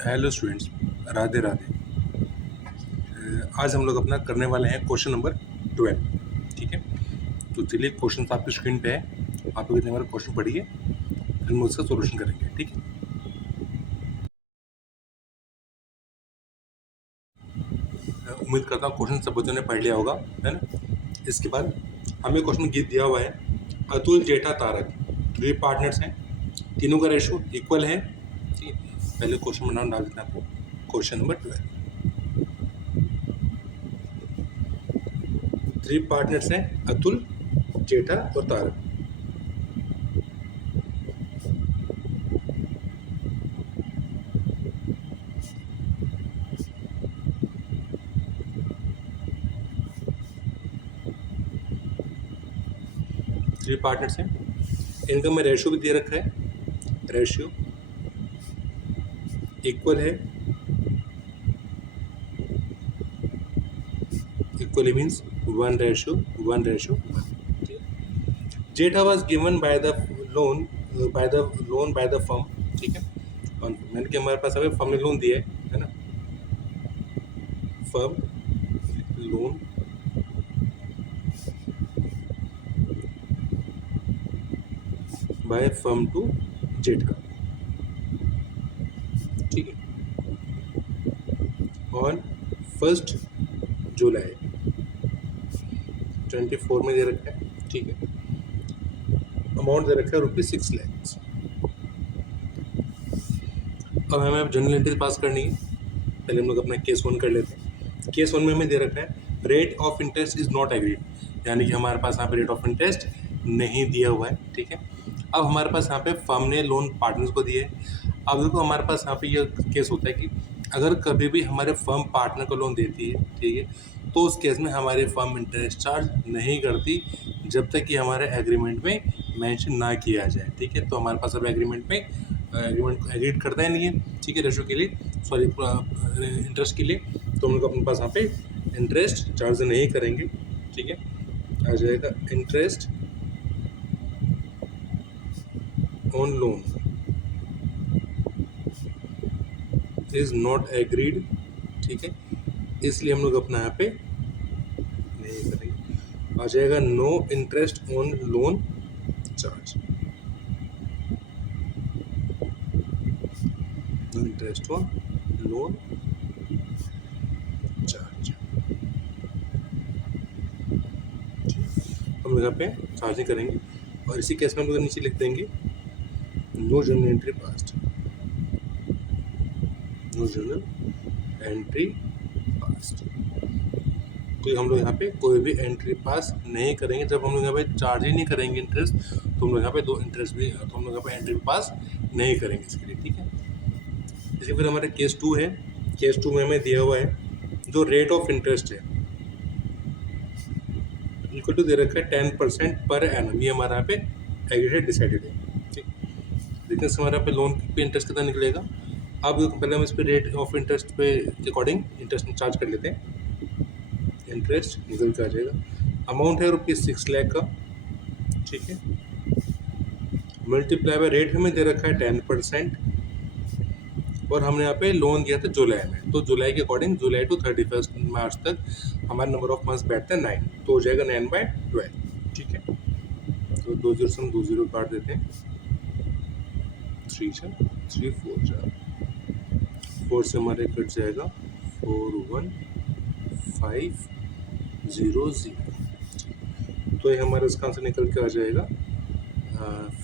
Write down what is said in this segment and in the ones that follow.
Hello students, Radhe Radhe. आज हम लोग अपना करने वाले हैं क्वेश्चन नंबर 12। ठीक है, तो चलिए क्वेश्चन आपकी स्क्रीन पे है। आप लोग इतने बार क्वेश्चन पढ़िए, फिर हम उसका सोल्यूशन करेंगे। ठीक है, उम्मीद करता हूँ क्वेश्चन सब बच्चों ने पढ़ लिया होगा, है ना। इसके बाद हमें क्वेश्चन गीत दिया हुआ है, अतुल जेठा तारक थ्री पार्टनर्स हैं, तीनों का रेशो इक्वल है। ठीक है, पहले क्वेश्चन में नाम डाल देते हैं आपको। क्वेश्चन नंबर 12, थ्री पार्टनर्स हैं अतुल, जेठा और तारक। थ्री पार्टनर्स हैं, इनका में रेशियो भी दे रखा है, रेशियो इक्वल है। Equally means 1:1. Jetha was given by the loan by the firm. ठीक है, और मैंने कि हमारे पास अभी फर्म ने लोन दिया है ना। Firm loan by firm to Jetha. ठीक है, ऑन 1 जुलाई 24 में दे रखा है। ठीक है, अमाउंट दे रखा है ₹6 लाख। अब हमें अब जनरल एंट्री पास करनी है। पहले हम लोग अपना केस 1 कर लेते हैं। केस 1 में हमें दे रखा है rate of interest is not agreed, यानी कि हमारे पास यहाँ पे रेट ऑफ इंटरेस्ट नहीं दिया हुआ है। ठीक है, अब हमारे पास यहाँ पे फर्म ने लोन पार्टनर्स को दिए। अब देखो हमारे पास यहाँ पे ये केस होता है कि अगर कभी भी हमारे फर्म पार्टनर को लोन देती है, ठीक है, तो उस केस में हमारी फर्म इंटरेस्ट चार्ज नहीं करती जब तक कि हमारे एग्रीमेंट में मेंशन ना किया जाए। ठीक है, तो हमारे पास अब एग्रीमेंट में एग्रीमेंट एग्रीड करता है नहीं है। ठीक है, रेशो के लिए, सॉरी इंटरेस्ट के लिए, तो हम लोग अपने पास यहाँ पे इंटरेस्ट चार्ज नहीं करेंगे। ठीक है, आ जाएगा interest on loan is not agreed. ठीक है, इसलिए हम लोग अपना यहाँ पे नहीं करेंगे। आ जाएगा no interest on loan charge, no interest on loan charge. हम लोग यहाँ पे चार्जिंग करेंगे, और इसी केस में हम लोग नीचे लिख देंगे no journal entry passed, no journal entry passed. तो हम लोग यहाँ पे कोई भी एंट्री पास नहीं करेंगे। जब हम लोग यहाँ पे चार्ज ही नहीं करेंगे इंटरेस्ट, तो हम लोग यहाँ पे दो इंटरेस्ट भी, तो हम लोग यहाँ पे एंट्री पास नहीं करेंगे इसके लिए। ठीक है, इसी फिर हमारे केस 2 है। केस 2 में हमें दिया हुआ है जो रेट ऑफ इंटरेस्ट है इक्वल टू दे रखा है 10% पर एनम। ये हमारा यहाँ पे एग्रीड डिसाइडेड है। ठीक, देखने से हमारे यहाँ पे लोन पे इंटरेस्ट कितना निकलेगा। अब पहले हम इस पे रेट ऑफ इंटरेस्ट पे के अकॉर्डिंग इंटरेस्ट चार्ज कर लेते हैं। इंटरेस्ट निकल के आ जाएगा, अमाउंट है ₹6 लाख का। ठीक है, मल्टीप्लाई बाय रेट हमें दे रखा है 10%, और हमने यहाँ पे लोन दिया था जुलाई में, तो जुलाई के अकॉर्डिंग जुलाई टू 31 मार्च तक हमारा नंबर ऑफ मंथ्स बैठता है 9, तो हो जाएगा 9/12। ठीक है, तो 2 0 से हम 2 0 काट देते हैं, 3 4 3 4 4 4 से हमारे कट जाएगा 41500। तो ये हमारा इसका आंसर निकल के आ जाएगा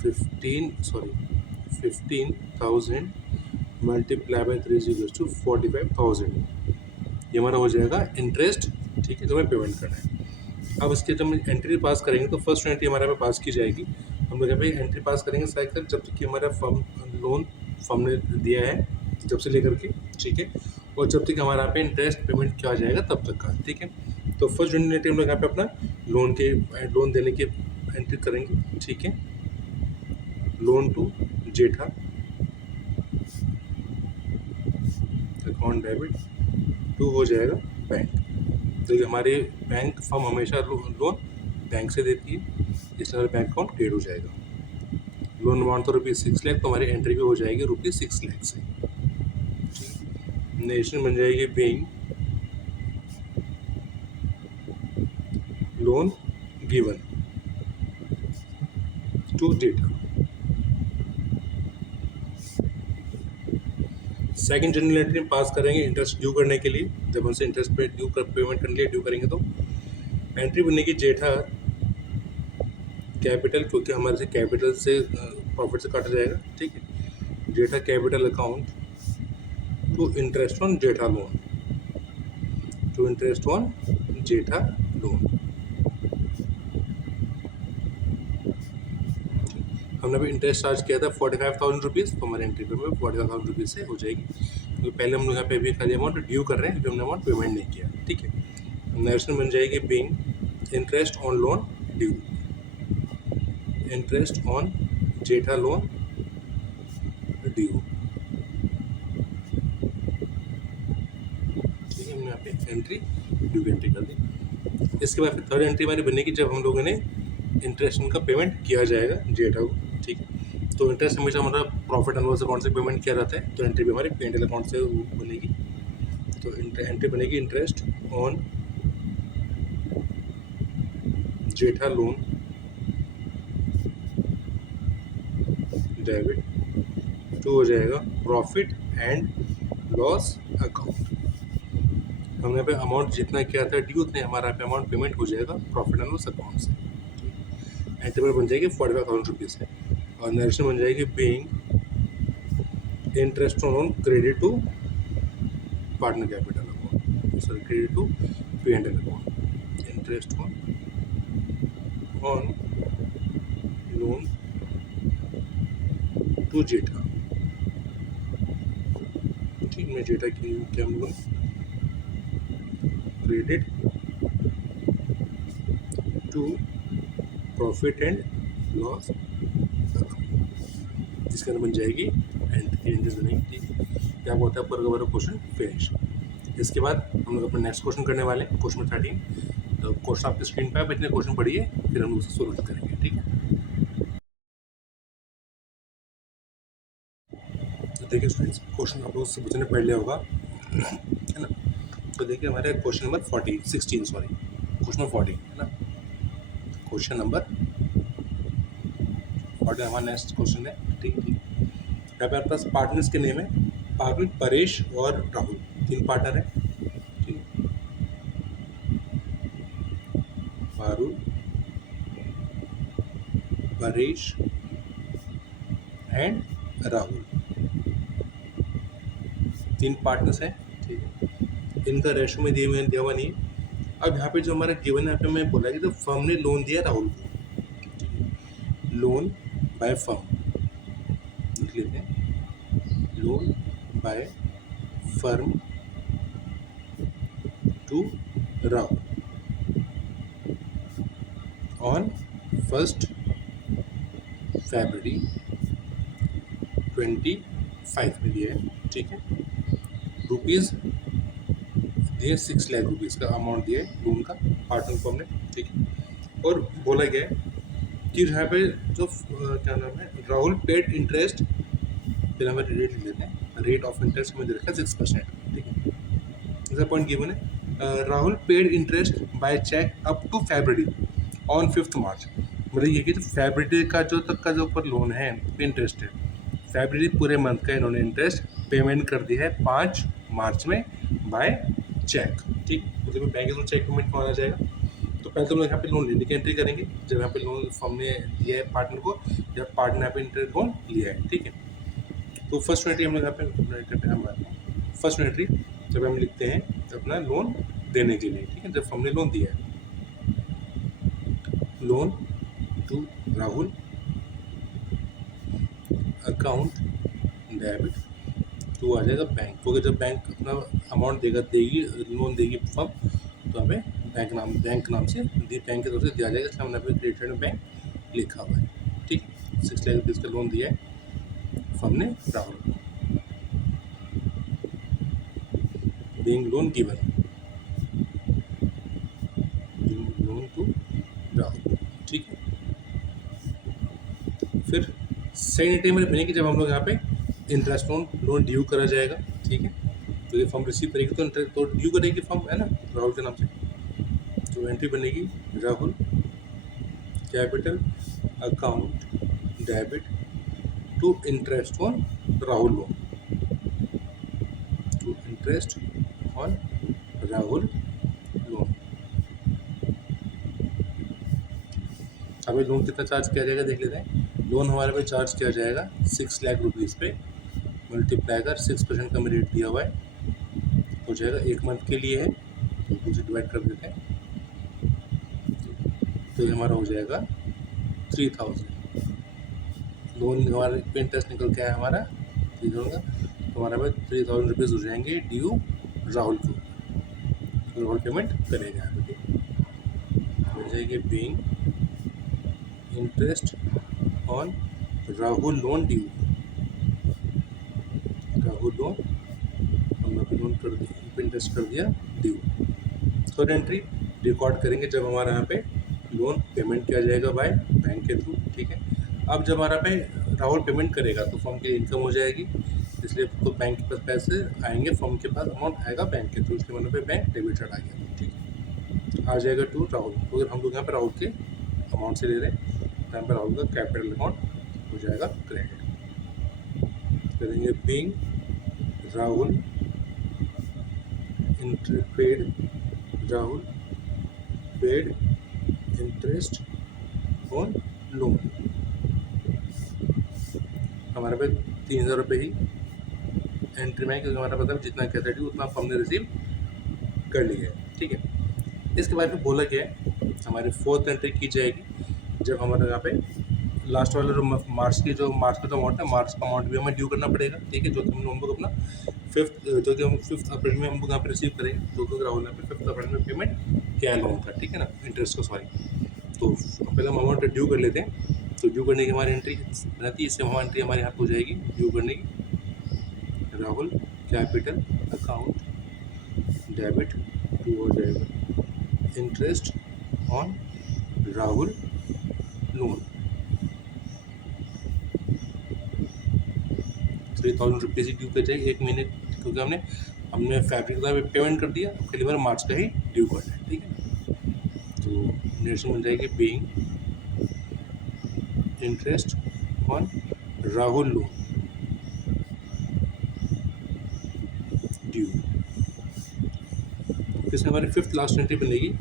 15,000 मल्टीप्लाई बाई 3 इक्वल्स टू 45,000। ये हमारा हो जाएगा इंटरेस्ट। ठीक है, जो हमें पेमेंट करना है। अब इसके जब हम एंट्री पास करेंगे तो फर्स्ट एंट्री हमारे पे पास की जाएगी। हम लोग यहाँ पे एंट्री पास करेंगे साइकिल जब तक कि हमारा लोन फर्म ने दिया है, जब से लेकर के। ठीक है, और जब तक हमारा यहाँ पे इंटरेस्ट पेमेंट किया जाएगा तब तक का। ठीक है, तो फर्स्ट एंट्री हम लोग यहाँ पे अपना लोन देने की एंट्री करेंगे। ठीक है, loan to Jetha, account debit to हो जाएगा बैंक। तो ये हमारे बैंक फर्म हमेशा लोन बैंक से देती है, इसलिए हमारे बैंक अकाउंट क्लियर हो जाएगा। लोन अमाउंट तो ₹6 लाख, तो हमारी एंट्री भी हो जाएगी ₹6 लाख से। नेशन बन जाएगी बीइंग लोन गिवन टू डेटा। सेकंड जनरल एंट्री में पास करेंगे इंटरेस्ट ड्यू करने के लिए, जब हमसे इंटरेस्ट पे ड्यू कर पेमेंट करने के लिए ड्यू करेंगे तो एंट्री बनेगी जेठा कैपिटल, क्योंकि हमारे से कैपिटल से प्रॉफिट से काटा जाएगा, ठीक है। Jetha capital account to interest on Jetha loan, to interest on Jetha loan. हमने अभी इंटरेस्ट चार्ज किया था 45,000 रुपीज़, तो हमारे एंट्री पे 45,000 रुपीज़ से हो जाएगी, क्योंकि पहले हम लोग यहाँ पे भी खाली अमाउंट ड्यू कर रहे हैं, अभी हमने अमाउंट पेमेंट नहीं किया, ठीक है। नेक्स्ट बन जाएगी being interest on loan due, interest on Jetha loan due, ठीक है। हमने यहाँ पे एंट्री ड्यू की एंट्री कर दी। इसके बाद फिर थर्ड एंट्री हमारी बनेगी जब हम लोगों ने इंटरेस्ट का पेमेंट किया जाएगा जेठा को, ठीक है। तो इंटरेस्ट हमेशा हमारा प्रॉफिट एंड लॉस अकाउंट से पेमेंट किया जाता है, तो एंट्री भी हमारी P&L अकाउंट से बनेगी। तो एंट्री बनेगी interest on Jetha loan debit to हो जाएगा प्रॉफिट एंड लॉस अकाउंट। हमने यहाँ पे अमाउंट जितना किया था ड्यू, उतने हमारा पे अमाउंट पेमेंट हो जाएगा प्रॉफिट एंड लॉस अकाउंट से। एंट्री बन जाएगी 45,000 रुपीज़ है, और नेक्स्ट बन जाएगी being interest on credit to partner capital account, sorry credit to P&L account, interest on loan to Jetha, ठीक। मैं जेठा की क्या बोलूँ, credit to profit and loss account, जिसके अंदर बन जाएगी एंट्री बनेगी, क्या बोलता है पर क्वेश्चन फिनिश। इसके बाद हम लोग अपना नेक्स्ट क्वेश्चन करने वाले हैं, क्वेश्चन 13। तो क्वेश्चन आपकी स्क्रीन पे आप इतने क्वेश्चन पढ़िए, फिर हम उसे सोल्व करेंगे, ठीक है। तो देखिए स्टूडेंट्स, क्वेश्चन आप लोग बच्चों ने पढ़ लिया होगा, है ना। तो देखिए हमारे question number 16 sorry, question number 14 है ना। क्वेश्चन नंबर 14 हमारा नेक्स्ट क्वेश्चन है, ठीक है। यहाँ पे आपके पास पार्टनर्स के नेम है, पारुल, परेश और राहुल, 3 पार्टनर हैं, ठीक है। पारुल, परेश एंड राहुल, 3 पार्टनर्स हैं, ठीक है। इनका रेशो में दिया हुआ नहीं है। अब यहाँ पे जो हमारा गिवन है, यहाँ पे मैं बोला कि तो फर्म ने लोन दिया राहुल को, ठीक है। लोन बाय फर्म लिख लेते हैं, loan by firm to Rahul on 1 February 25 में दिया है, ठीक है। रुपीज़ दिए 6 लाख रुपीज़ का अमाउंट दिया है लोन का पार्टनर फर्म ने, ठीक है। और बोला गया है कि यहाँ पे जो क्या नाम है, राहुल पेड इंटरेस्ट, फिर हमें रेट लेते हैं, रेट ऑफ इंटरेस्ट हमें दे रखा है 6%, ठीक है। इसका पॉइंट गिवन है, Rahul paid interest by cheque up to February on 5 March. मतलब ये कि फरवरी का जो तक का जो ऊपर लोन है इंटरेस्ट है, फरवरी पूरे मंथ का इन्होंने इंटरेस्ट पेमेंट कर दिया है 5 मार्च में बाय चेक, ठीक। मतलब बैंक से चेक पेमेंट माना जाएगा। तो पहले तो हम लोग यहाँ पे लोन लेने की एंट्री करेंगे, जब यहाँ पे लोन फर्म ने दिया है पार्टनर को, जब पार्टनर यहाँ पे इंटरेस्ट लोन लिया है, ठीक है। तो फर्स्ट एंट्री हम लोग यहाँ पे करते हैं, हमारा फर्स्ट एंट्री जब हम लिखते हैं अपना लोन देने के लिए, ठीक है, जब हमने लोन दिया है, loan to Rahul account debit to आ जाएगा बैंक, क्योंकि जब बैंक अपना अमाउंट देगी लोन देगी फर्म, तो हमें बैंक नाम से बैंक की तरफ से दिया जाएगा, इसलिए हमने अपने क्रेडिट बैंक लिखा हुआ है, ठीक। 6 लाख रुपीज़ का लोन दिया है फर्म ने राहुल को, being loan given, loan to Rahul, ठीक है। फिर सेकेंड एंट्री में बनेगी जब हम लोग यहाँ पे इंटरेस्ट लोन ड्यू करा जाएगा, ठीक है। तो ये फॉर्म रिसीव करेगी तो ड्यू करेगी फॉर्म, है ना, राहुल के नाम से। तो एंट्री बनेगी Rahul capital account debit to interest on Rahul loan, to interest on Rahul loan. हमें लोन कितना चार्ज किया जाएगा देख लेते हैं। लोन हमारे पे चार्ज किया जाएगा 6 लाख रुपीज़ पे, मल्टीप्लाई कर 6% का रेट दिया हुआ है, हो जाएगा 1 मंथ के लिए है, तो उसे डिवाइड कर देते हैं। तो ये हमारा हो जाएगा 3000। लोन हमारे पे इंटरेस्ट निकल के आया हमारा 3000 का, तो हमारा पे 3000 रुपीज़ हो जाएंगे ड्यू राहुल को, राहुल पेमेंट करेगा यहाँ पे। हो जाएगी being interest on Rahul loan due, Rahul loan हमने पे लोन कर दिया, इंटरेस्ट कर दिया ड्यू। थर्ड एंट्री रिकॉर्ड करेंगे जब हमारे यहाँ पे लोन पेमेंट किया जाएगा बाय बैंक के थ्रू, ठीक है। अब जब हमारा पे राहुल पेमेंट करेगा तो फॉर्म की इनकम हो जाएगी, इसलिए तो बैंक के पास पैसे आएंगे, फॉर्म के पास अमाउंट आएगा बैंक के थ्रू, इसलिए मतलब पे बैंक डेबिट साइड आ गया, ठीक है। आ जाएगा टू राहुल, तो अगर हम लोग यहाँ पे राहुल के अमाउंट से ले रहे हैं तो यहाँ पर राहुल का कैपिटल अमाउंट हो जाएगा क्रेडिट। करेंगे being Rahul paid, Rahul paid interest on loan, हमारे पे 3000 रुपये ही एंट्री में, क्योंकि हमारा मतलब जितना कैसा ड्यू उतना हमने रिसीव कर लिया है, ठीक है। इसके बाद फिर बोला गया है हमारी फोर्थ एंट्री की जाएगी जब हमारे यहाँ पे लास्ट वाला जो मार्च का जो अमाउंट है, मार्च का अमाउंट भी हमें ड्यू करना पड़ेगा, ठीक है, जो कि हम लोग अपना जो कि हम 5 अप्रैल में हम लोग यहाँ पे रिसीव करेंगे, जो कि राहुल ने 5 अप्रैल में पेमेंट किया है लोन का, ठीक है ना, इंटरेस्ट का, सॉरी। तो पहले हम अमाउंट ड्यू कर लेते हैं। तो ड्यू करने की हमारी एंट्री रहती है, इससे हमारी एंट्री हमारे यहाँ पे हो जाएगी ड्यू करने की, Rahul capital account debit to हो जाएगा interest on Rahul loan 3000 rupees ही ड्यू कर जाएगी 1 महीने, क्योंकि हमने फैब्रिक का पेमेंट कर दिया, अब खाली बार मार्च का ही ड्यू करना है, ठीक है। तो नेक्स्ट मिल जाएगी being interest on Rahul loan due. इसमें हमारी 5th लास्ट एंट्री बनेगी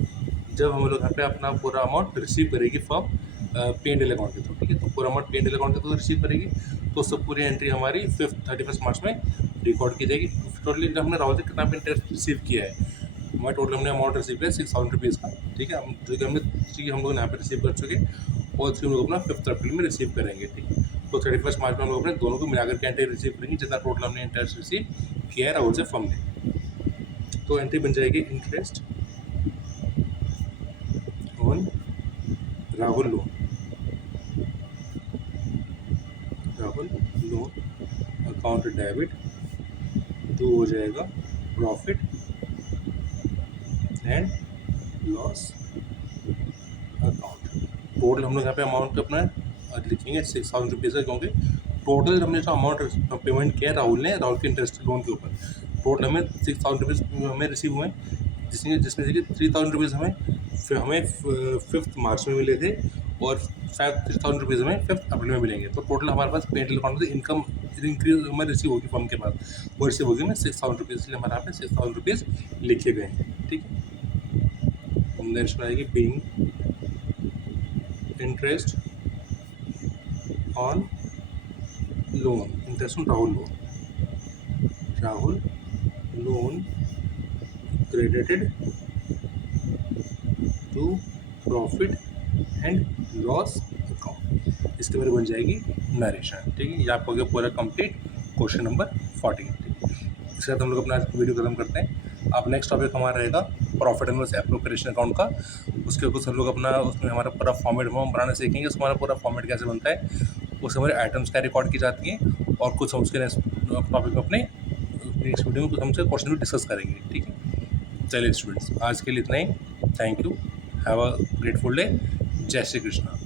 जब हम लोग यहाँ पे अपना पूरा अमाउंट रिसीव करेगी फॉर्म P&L अकाउंट के थ्रू, ठीक है। तो पूरा अमाउंट P&L अकाउंट के थ्रू रिसीव करेगी, तो सब पूरी एंट्री हमारी 31 मार्च में रिकॉर्ड की जाएगी। टोटली हमने राहुल से कितना इंटरेस्ट रिसीव किया है, हमारे टोटल हमने अमाउंट रिसीव किया 6000 रुपीज़ का, ठीक है। जो कि हम लोग यहाँ पे रिसीव कर चुके, और हम लोग अपना 5 अप्रैल में रिसीव करेंगे, ठीक है। तो 31 मार्च में हम लोग अपने दोनों को मिलाकर के एंट्री रिसीव करेंगे जितना टोटल हमने इंटरेस्ट रिसीव किया है राहुल से फॉर्म में। तो एंट्री बन जाएगी interest on Rahul loan, Rahul loan account debit to हो जाएगा profit and loss account. Total हम लोग यहाँ पे अमाउंट अपना लिखेंगे 6000 रुपीज़ का, क्योंकि टोटल हमने जो अमाउंट पेमेंट किया राहुल ने राहुल के इंटरेस्ट लोन के ऊपर, टोटल हमें 6000 रुपीज़ हमें रिसीव हुए, जिसमें से कि 3000 रुपीज़ हमें 5th मार्च में मिले थे, और 3000 रुपीज़ हमें 5th अप्रैल में मिलेंगे। तो टोटल हमारे पास P&L अकाउंट से इनकम इंक्रीज हमें रिसीव होगी फॉर्म के बाद, वो रिसीव होगी हमें 6000 रुपीज़, इसलिए हमारे यहाँ पे 6000 रुपीज़ लिखे गए हैं, ठीक है। नेक्स्ट आएगी being interest on loan, interest on Rahul loan, Rahul loan credited to profit and loss account, इसके बारे में बन जाएगी नरेशन, ठीक है। ये आपको हो गया पूरा कंप्लीट क्वेश्चन नंबर 14, ठीक है। इसके साथ हम लोग अपना वीडियो खत्म करते हैं। अब नेक्स्ट टॉपिक हमारा रहेगा profit and loss appropriation account का, उसके कुछ हम लोग अपना उसमें हमारा पूरा फॉर्मेट हम बनाना सीखेंगे, उसमें हमारा पूरा फॉर्मेट कैसे बनता है, उसमें हमारे आइटम्स क्या रिकॉर्ड की जाती हैं, और कुछ हम उसके टॉपिक में अपने नेक्स्ट वीडियो में कुछ हमसे क्वेश्चन भी डिस्कस करेंगे, ठीक है। चलिए स्टूडेंट्स, आज के लिए इतना ही। Thank you, have a grateful day, जय श्री कृष्णा।